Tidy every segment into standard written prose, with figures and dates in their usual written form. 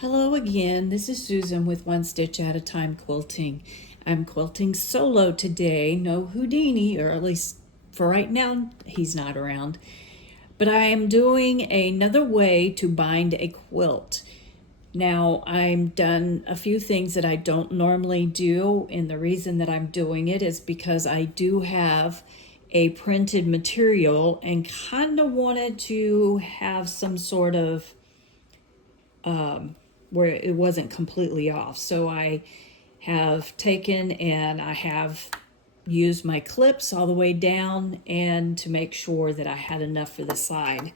Hello again, this is Susan with One Stitch at a Time Quilting. I'm quilting solo today, no Houdini, or at least for right now, he's not around. But I am doing another way to bind a quilt. Now, I'm done a few things that I don't normally do, and the reason that I'm doing it is because I do have a printed material and kind of wanted to have some sort of where it wasn't completely off. So I have taken and I have used my clips all the way down and to make sure that I had enough for the side.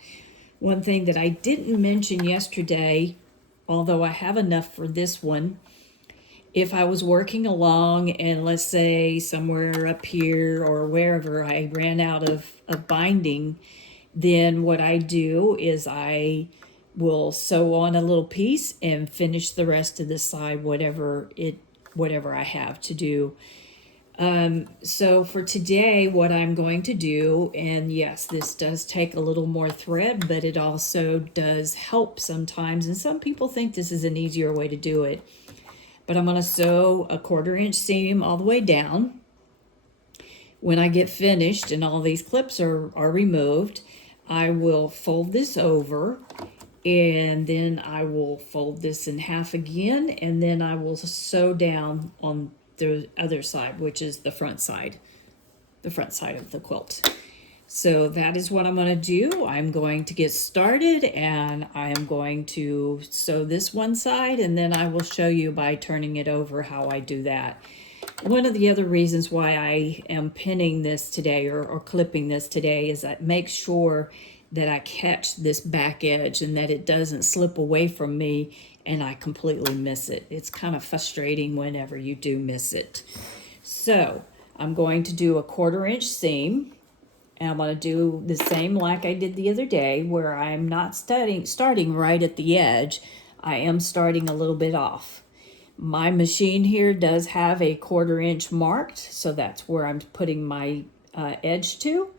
One thing that I didn't mention yesterday, although I have enough for this one, if I was working along and let's say somewhere up here or wherever I ran out of binding, then what I do is I will sew on a little piece and finish the rest of the side, whatever I have to do. So for today, what I'm going to do, and yes, this does take a little more thread, but it also does help sometimes, and some people think this is an easier way to do it. But I'm going to sew a 1/4 inch seam all the way down. When I get finished and all these clips are removed, I will fold this over, and then I will fold this in half again, and then I will sew down on the other side, which is the front side of the quilt. So that is what I'm going to do. I'm going to get started, and I am going to sew this one side, and then I will show you by turning it over how I do that. One of the other reasons why I am pinning this today or clipping this today is that make sure that I catch this back edge and that it doesn't slip away from me and I completely miss it. It's kind of frustrating whenever you do miss it. So I'm going to do a 1/4 inch seam, and I'm going to do the same like I did the other day, where I'm not starting right at the edge. I am starting a little bit off. My machine here does have a 1/4 inch marked, so that's where I'm putting my edge to,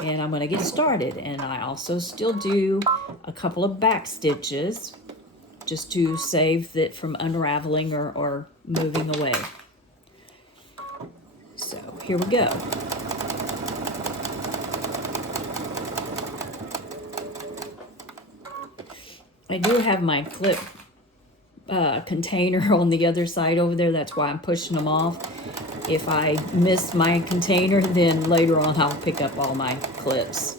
and I'm going to get started. And I also still do a couple of back stitches just to save it from unraveling or moving away. So here we go. I do have my clip container on the other side over there. That's why I'm pushing them off. If I miss my container, then later on I'll pick up all my clips.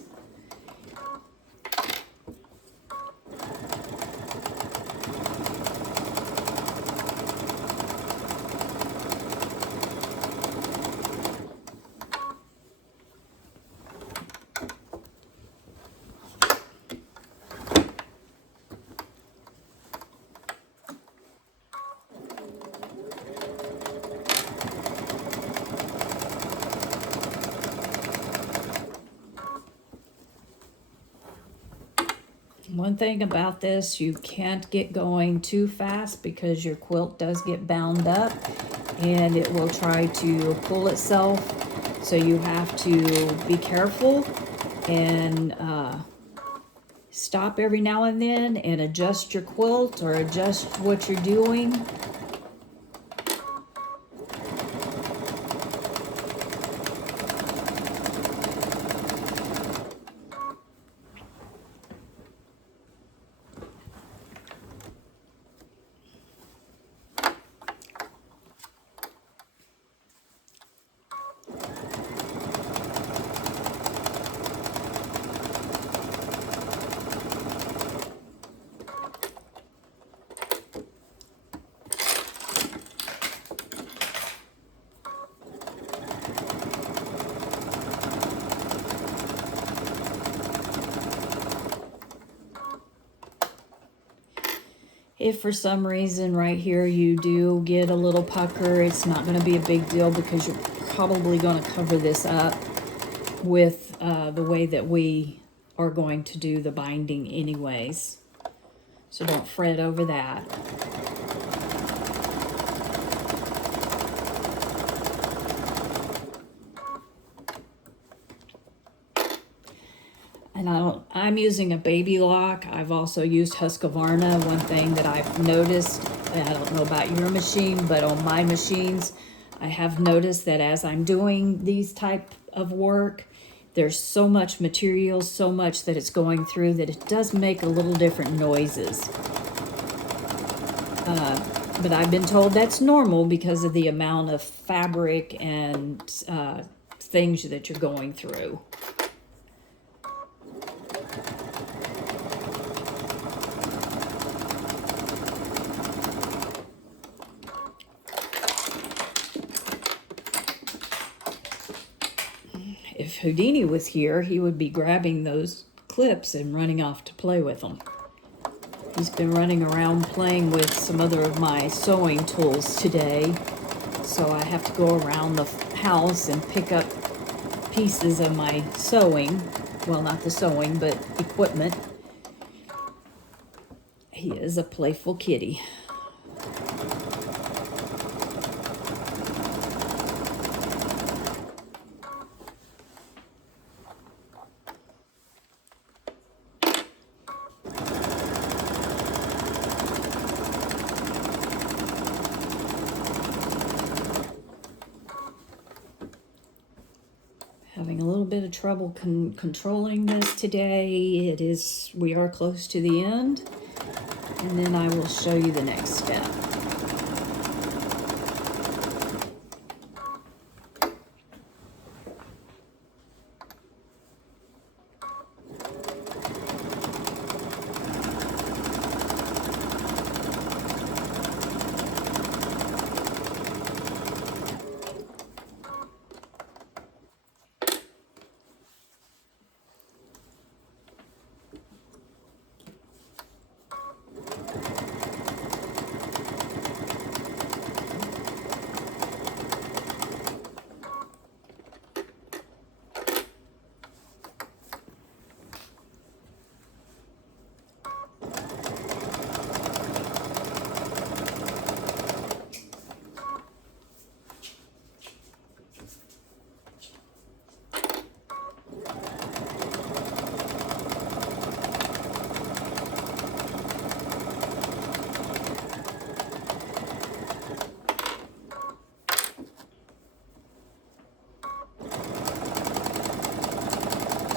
One thing about this, you can't get going too fast because your quilt does get bound up and it will try to pull itself. So you have to be careful and stop every now and then and adjust your quilt or adjust what you're doing. If for some reason right here you do get a little pucker, it's not going to be a big deal because you're probably going to cover this up with the way that we are going to do the binding anyways. So don't fret over that. And I I'm using a baby lock. I've also used Husqvarna. One thing that I've noticed, I don't know about your machine, but on my machines, I have noticed that as I'm doing these type of work, there's so much material, so much that it's going through that it does make a little different noises. But I've been told that's normal because of the amount of fabric and things that you're going through. If Houdini was here, he would be grabbing those clips and running off to play with them. He's been running around playing with some other of my sewing tools today, so I have to go around the house and pick up pieces of my sewing. Well, not the sewing, but equipment. He is a playful kitty. Having a little bit of trouble controlling this today. We are close to the end, and then I will show you the next step.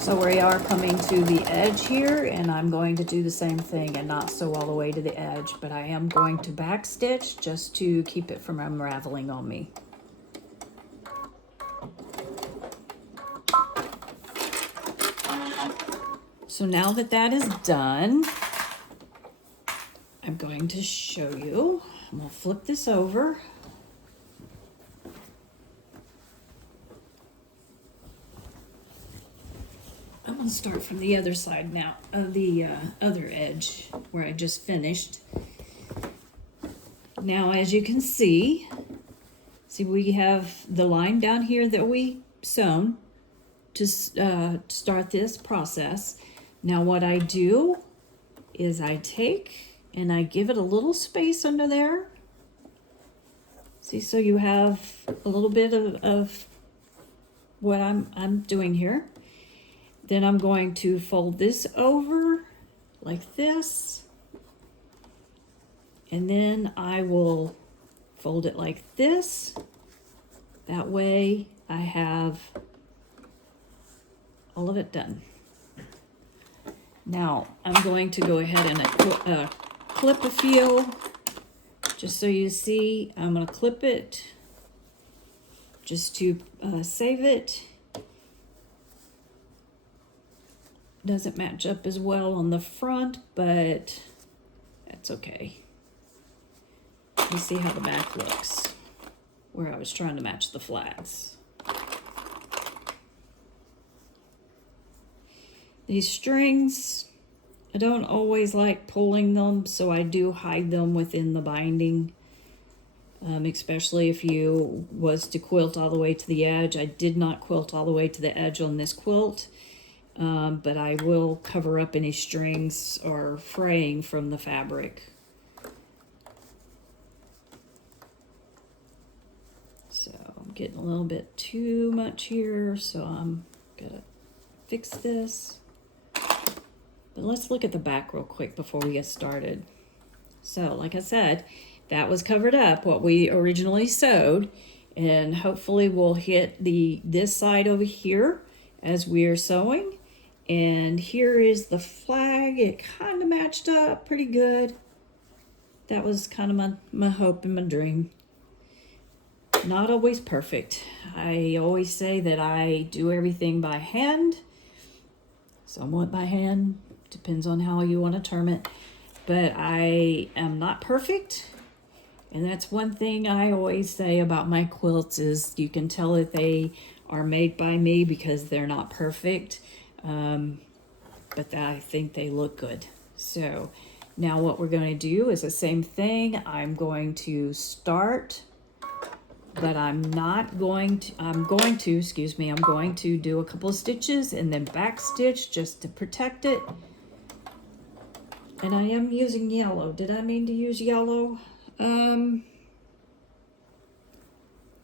So we are coming to the edge here, and I'm going to do the same thing and not sew all the way to the edge, but I am going to back stitch just to keep it from unraveling on me. So now that that is done, I'm going to show you. I'm going to flip this over. I'm going to start from the other side now, of the other edge where I just finished. Now, as you can see we have the line down here that we sewn to start this process. Now what I do is I take and I give it a little space under there. See, so you have a little bit of what I'm doing here. Then I'm going to fold this over like this. And then I will fold it like this. That way I have all of it done. Now I'm going to go ahead and clip a feel. Just so you see, I'm going to clip it just to save it. Doesn't match up as well on the front, but that's okay. Let's see how the back looks, where I was trying to match the flags. These strings, I don't always like pulling them, so I do hide them within the binding, especially if you was to quilt all the way to the edge. I did not quilt all the way to the edge on this quilt. But I will cover up any strings or fraying from the fabric. So I'm getting a little bit too much here, so I'm gonna fix this. But let's look at the back real quick before we get started. So, like I said, that was covered up, what we originally sewed, and hopefully we'll hit this side over here as we are sewing. And here is the flag. It kind of matched up pretty good. That was kind of my hope and my dream. Not always perfect. I always say that I do everything by hand, somewhat by hand, depends on how you want to term it. But I am not perfect. And that's one thing I always say about my quilts is you can tell that they are made by me because they're not perfect. But I think they look good. So now what we're going to do is the same thing. I'm going to start, but I'm going to do a couple of stitches and then back stitch just to protect it. And I am using yellow. Did I mean to use yellow? I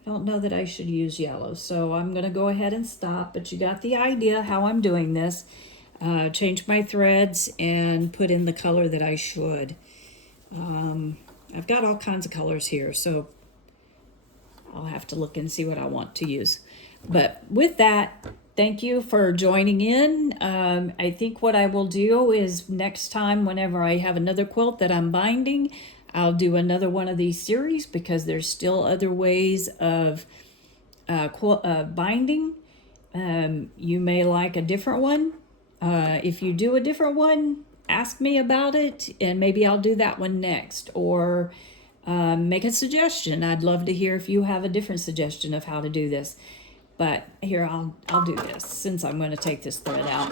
don't know that I should use yellow, so I'm going to go ahead and stop, but you got the idea how I'm doing this. Change my threads and put in the color that I should. I've got all kinds of colors here, so I'll have to look and see what I want to use. But with that, thank you for joining in. I think what I will do is next time, whenever I have another quilt that I'm binding, I'll do another one of these series because there's still other ways of binding. You may like a different one. If you do a different one, ask me about it and maybe I'll do that one next, or make a suggestion. I'd love to hear if you have a different suggestion of how to do this. But here, I'll do this since I'm going to take this thread out.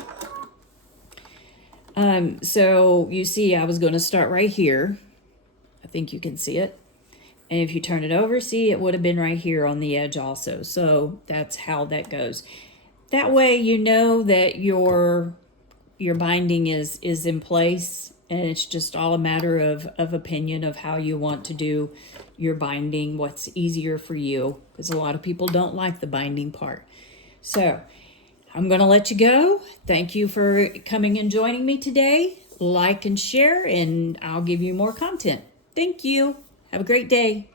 So you see I was going to start right here. I think you can see it. And if you turn it over, see, it would have been right here on the edge also. So that's how that goes. That way you know that your binding is in place, and it's just all a matter of opinion of how you want to do your binding, what's easier for you, because a lot of people don't like the binding part. So I'm going to let you go. Thank you for coming and joining me today. Like and share, and I'll give you more content. Thank you. Have a great day.